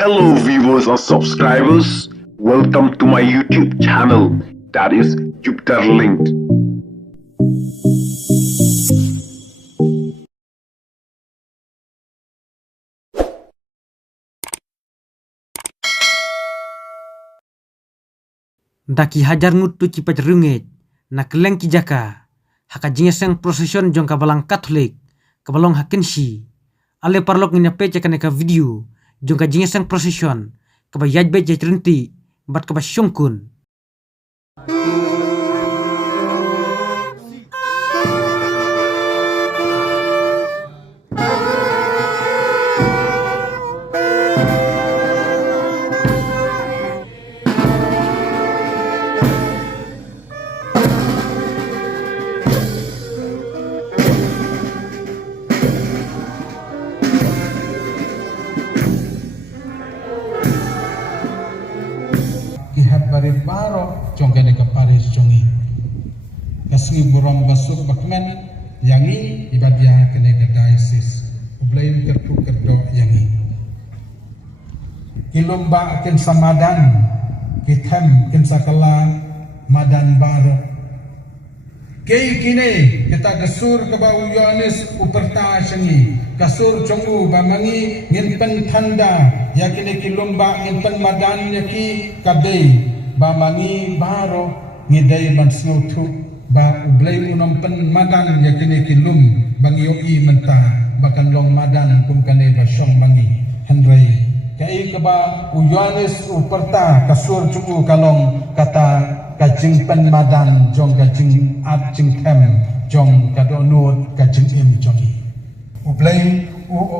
Hello viewers and subscribers, welcome to my YouTube channel, that is Jupiter Linked. Daki hajar ngutu ki runget na keleng ki jaka haka jingeseng prosesion jong kabalang Katolik kabalong hakensi ale parlok ngina peche kaneka video jong ka jingeseng prosesion kaba yajbe jerinti bat kaba syongkun. Barit baro jongkene ke Paris jongi kasngi buram basuk bakmen yangi ibadia kene ke diocese ublain kertu kerdo yangi kilomba ken samadan kitem ken sakala madan baro kei kine kita desur ke bau Yohanes uperta syengi kasur jongu bamangi ngin tanda yakine kilomba ngin madan yaki kadei bamangi baro ngidai ban snotu ba ublay unang madan yakini kilum bangi yoi menta bakan long madan kum kane ba syong bangi henry kai kaba Yohanes uperta kasur cuku kalong kata kajing madan jong kajing at jing tem jong kadonut kajing im jongi ublay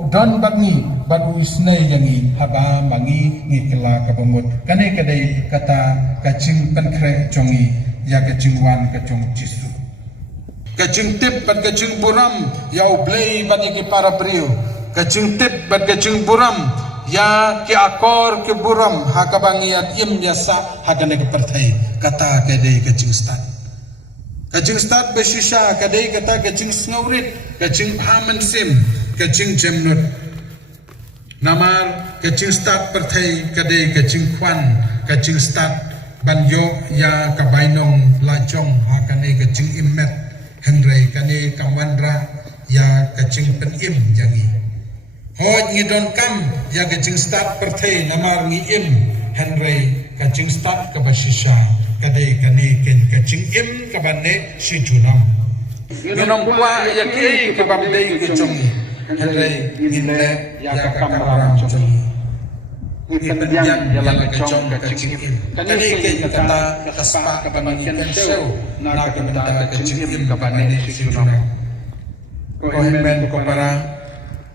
don bangi badu isnay yangi haba mangi ngikela kabamut kane kadai kata kacing penkre jongi ya kacing wan kacung cisu kacing tip bat kacing buram ya ublay bat ki para priu kacing tip bat kacing buram ya ki akor ki buram hakabangiat im biasa hakane ke pertai kata kadai kacing stad besisha kadai kata kacing snaurit kacing haman sim kacing jemnut namar kacing stad pertai kadai kacing kwan kacing stad banyo ya kabainong lajong hakane kacing imet henry kane kamandra ya kacing penim jangi hoj ngidon kam ya kacing stad pertai namar ngi im henry kacing stad kabasisha kadai kane ken kacing im kabane si junam nginong kwa ya ki kabamdei kacong henry ngile ya kamaram jongi pendiam jalan kacong kacing im kani ke kata kaspa kabangi kenseu na kabenta kacing im kabane si junam ko hemen ko para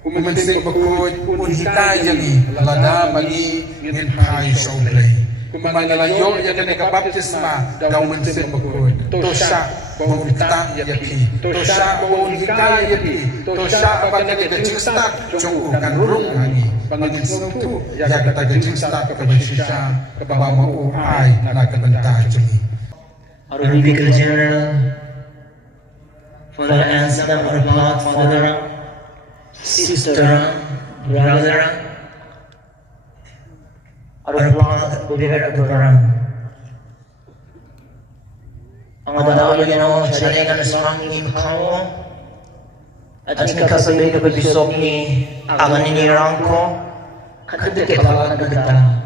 kumense ko un hita yangi lada bagi ngin hai showplay kumangalayo ya kane ka baptisma daw mense ko tosha bong hita yapi tosha bong hita yapi tosha bagi kacing stak jong kan rung ani pangin tu ya kata kacing stak ka basisha ka ba mau ai na kabenta jemi our Vicar General, Father Anselm, our blood father, sister, brother, our blood Vicar program. Ang adalaw yan sa seorang kau at kasabay na pabisok ni aman ni Rangko kadikit lang kita.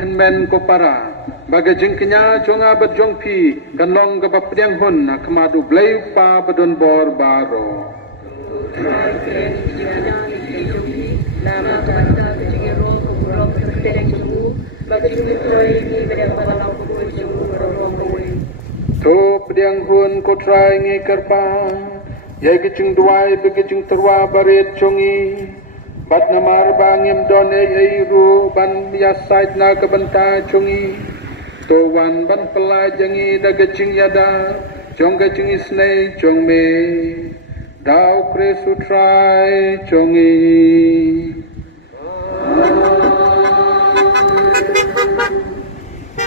mahin men ko para baga jingknya jonga bat jongpi kan long ga bapriang hun na kemadu blai pa badon bor baro nama kata kejadian roh kurang terkadang jauh bagi koi ni pada malam koi jauh berorong koi to priang hun ko trai ngi karpa yai kecing duai begecing terwa baret chongi bat namar bangim don ei ru ban ya sait na ka banta chongi to wan ban pelai jangi da kecing yada chong kecing isnei chong me dau kre su trai chongi